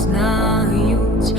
знають.